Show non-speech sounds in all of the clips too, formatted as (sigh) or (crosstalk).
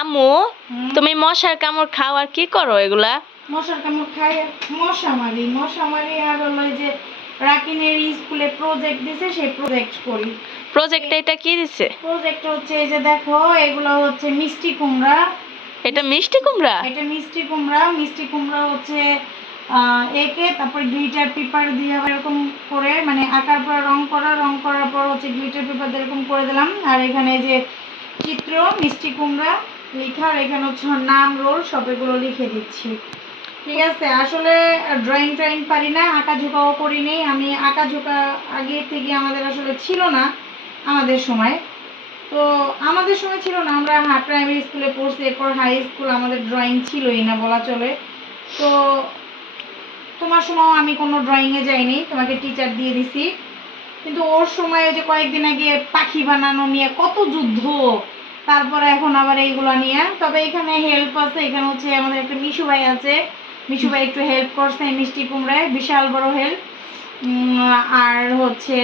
আম্মু তুমি মশার কামড় খাও আর কি করো এগুলা? মশার কামড় খাই মশা মারি মশা মারি আর হলো যে রাকিনের স্কুলে প্রজেক্ট দিছে সেই প্রজেক্ট করি। প্রজেক্ট এটা কি দিছে? প্রজেক্ট হচ্ছে এই যে দেখো এগুলো হচ্ছে মিষ্টি কুমড়া। এটা মিষ্টি কুমড়া? এটা মিষ্টি কুমড়া মিষ্টি কুমড়া হচ্ছে একে তারপর গ্লিটার পেপার দিয়ে এরকম করে মানে আঁকার পর রং করা রং করার পর হচ্ছে গ্লিটার পেপার দিয়ে এরকম করে দিলাম। আর এখানে যে চিত্র মিষ্টি কুমড়া লেখা আর এখানে হচ্ছে নাম রোল সব এগুলো লিখে দিচ্ছি। ঠিক আছে, আসলে ড্রয়িং ট্রয়িং পারি না, আঁকা ঝোঁকাও করিনি আমি আঁকা ঝোঁকা আগে থেকে আমাদের আসলে ছিল না আমাদের সময়। তো আমাদের সময় ছিল না, আমরা প্রাইমারি স্কুলে পড়ছি, এরপর হাই স্কুল আমাদের ড্রয়িং ছিলই না বলা চলে। তো তোমার সময় আমি কোনো ড্রয়িংয়ে যাইনি, তোমাকে টিচার দিয়ে দিছি। কিন্তু ওর সময় যে কয়েকদিন আগে পাখি বানানো নিয়ে কত যুদ্ধ! তারপরে এখন আবার এইগুলো নিয়ে। তবে এখানে হেল্প আছে এখানে হচ্ছে আমাদের একটা মিশু ভাই আছে। মিশু ভাই একটু হেল্প করছে মিষ্টি কুমড়ায় বিশাল বড় হেল্প আর হচ্ছে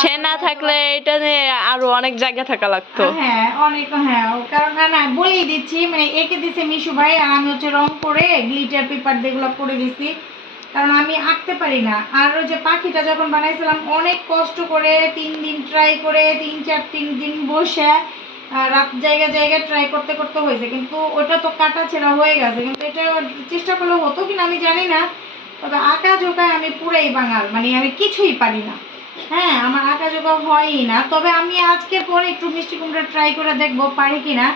সে না থাকলে এটা নিয়ে আরও অনেক জায়গা থাকা লাগতো। হ্যাঁ অনেক হ্যাঁ কারণ না না বলেই দিচ্ছি মানে একে দিছে মিশু ভাই আর আমি হচ্ছে রং করে গ্লিটার পেপার করে দিছি। কারণ আমি আঁকতে পারি না। আর ওই যে পাখিটা যখন বানাইছিলাম অনেক কষ্ট করে তিন দিন ট্রাই করে তিন চার তিন দিন বসে রাত জায়গা জায়গায় ট্রাই করতে করতে হয়েছে। কিন্তু ওটা তো কাটা ছেঁড়া হয়ে গেছে। কিন্তু এটা চেষ্টা করলে হতো কিনা আমি জানি না। তবে আঁকা ঝোঁকায় আমি পুরাই বাঙাল। মানে আমি কিছুই পারি না। হ্যাঁ আমার আঁকা জোগা হয়ই না। তবে আমি আজকে পরে একটু মিষ্টি কুমড়া ট্রাই করে দেখব, পারি কিনা।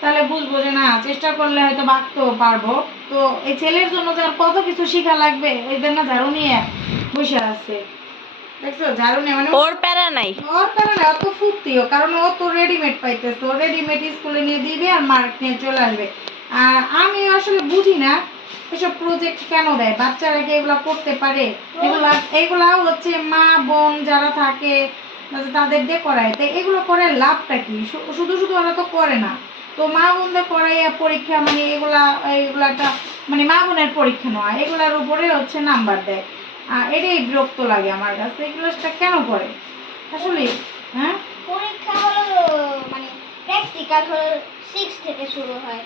তাহলে বুঝব যে না, চেষ্টা করলে হয়তো বাঁকতেও পারব। তো এই ছেলের জন্য যার কত কিছু শেখা লাগবে এদের না নিয়ে বসে আছে। দেখছ ঝাড়ু নিয়ে মানে ওর প্যারা নাই। ওর কারণে অত ফুর্তিও কারণ ও তো রেডিমেড পাইতেছে। ও রেডিমেড স্কুলে নিয়ে দিবে আর মার্ক নিয়ে চলে আসবে। আর আমি আসলে বুঝি না এসব প্রজেক্ট কেন দেয়? বাচ্চারা কি এগুলা করতে পারে? এগুলা এগুলা হচ্ছে মা বোন যারা থাকে তাদের- দিয়ে করায়। তো এগুলো করে লাভটা কি? শুধু শুধু ওরা তো করে না। তো মা বোনদের করাইয়া পরীক্ষা মানে এগুলা এগুলা মানে মা বোনের পরীক্ষা নেওয়া এগুলার উপরে হচ্ছে নাম্বার দেয়। এটাই বিরক্ত লাগে আমার কাছে। এগুলো সেটা কেন করে? আসলে হ্যাঁ? পরীক্ষা হলো মানে প্র্যাকটিক্যাল হলো সিক্স থেকে শুরু হয়।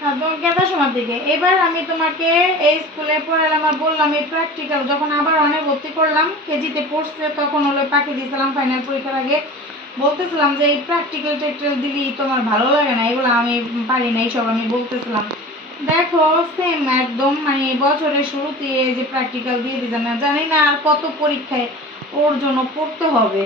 হ্যাঁ, থেকে এবার আমি তোমাকে এই স্কুলে পড়ালাম আর বললাম এই প্র্যাকটিক্যাল যখন আবার অনেক ভর্তি করলাম কেজিতে পড়ছে তখন হলো পাঠিয়ে দিয়েছিলাম ফাইনাল পরীক্ষার আগে। বলতেছিলাম যে এই প্র্যাকটিক্যাল টেকটিক্যাল দিলি তোমার ভালো লাগে না? এগুলো আমি পারি না এইসব আমি বলতেছিলাম। দেখো সেম একদম মানে বছরের শুরুতে এই যে প্র্যাকটিক্যাল দিয়ে দিছে না জানি না আর কত পরীক্ষায় ওর জন্য পড়তে হবে।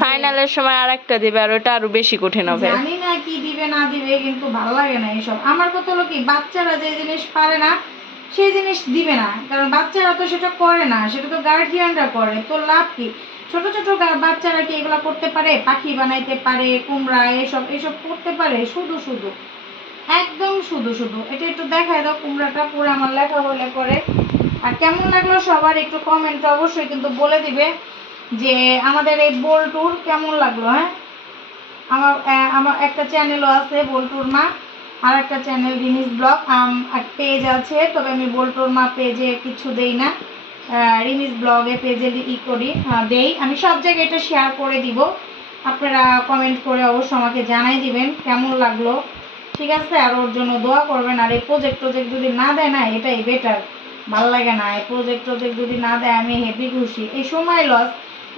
ফাইনালের সময় আর একটা দিবে আর ওটা আরও বেশি কঠিন হবে। জানি না কি দিবে না দিবে কিন্তু ভালো লাগে না এসব। আমার কথা হলো কি বাচ্চারা যে জিনিস পারে না সেই জিনিস দিবে না। কারণ বাচ্চারা তো সেটা করে না সেটা তো গার্জিয়ানরা করে। তো লাভ কি? ছোট ছোট বাচ্চারা কি এগুলো করতে পারে? পাখি বানাইতে পারে কুমড়া এসব এসব করতে পারে? শুধু শুধু। একদম শুধু শুধু। এটা একটু দেখায় দাও, কুমড়াটা পুরো আমার লেখা হলে করে আর কেমন লাগল সবার একটু কমেন্ট অবশ্যই কিন্তু বলে দিবে যে আমাদের এই বোল ট্যুর কেমন লাগল হ্যাঁ? আমার আমার একটা চ্যানেলও আছে বোলটুর মা, আর একটা চ্যানেল রিমিস ব্লগ আর পেজ আছে, তবে আমি বোলটুর মা পেজে কিছু দেই না। রিমিস ব্লগে পেজে ই করি দেই। আমি সব জায়গায় এটা শেয়ার করে দিব। আপনারা কমেন্ট করে অবশ্য আমাকে জানাই দিবেন, কেমন লাগল। ঠিক আছে? আর ওর জন্য দোয়া করবেন। আর এই প্রজেক্ট প্রজেক্ট যদি না দেয় না এটাই বেটার ভালো লাগে না। এই প্রজেক্ট প্রজেক্ট যদি না দেয় আমি হেভি খুশি। এই সময় লস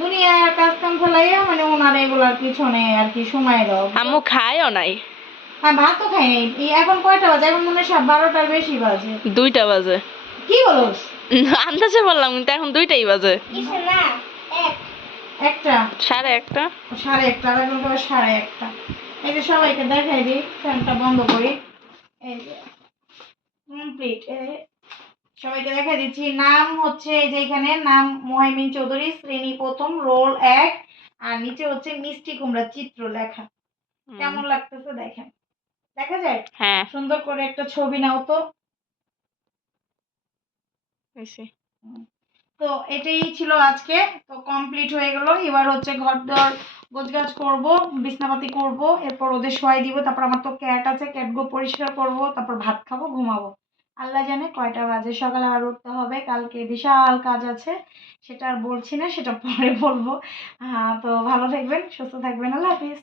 দুনিয়ার কাজ কাম ফেলাইয়া মানে ওনার এগুলার পিছনে আর কি সময় দাও। আম্মু খায়ও নাই। হ্যাঁ ভাত তো খাই নাই। এখন কয়টা বাজে? এখন মনে হয় সব বারোটার বেশি বাজে। দুইটা বাজে। কি বলোস? (laughs) আন্দাজে বললাম কিন্তু এখন দুইটাই বাজে। না এক। একটা। সাড়ে একটা। সাড়ে একটা। আর এখন সাড়ে একটা? এই যে সবাইকে দেখাই দিই ফ্যানটা বন্ধ করি। এই যে কমপ্লিট সবাইকে দেখাই দিচ্ছি। নাম হচ্ছে এই যে এখানে নাম মোহাইমিন চৌধুরী শ্রেণি প্রথম রোল এক আর নিচে হচ্ছে মিষ্টি কুমড়া চিত্র লেখা। কেমন লাগতেছে দেখেন? দেখা যায়? হ্যাঁ। সুন্দর করে একটা ছবি নাও তো। তো এটাই ছিল আজকে। তো কমপ্লিট হয়ে গেল। এবার হচ্ছে ঘর দর গোছগাছ করব বিছনাপাতি করব, এরপর ওদের শোয়াই দিব, তারপর আমার তো ক্যাট আছে ক্যাটগুলো পরিষ্কার করব, তারপর ভাত খাব, ঘুমাবো। আল্লাহ জানে কয়টা বাজে, সকালে আর উঠতে হবে, কালকে বিশাল কাজ আছে, সেটা আর বলছি না, সেটা পরে বলব। তো ভালো থাকবেন, সুস্থ থাকবেন, আল্লাহ হাফিজ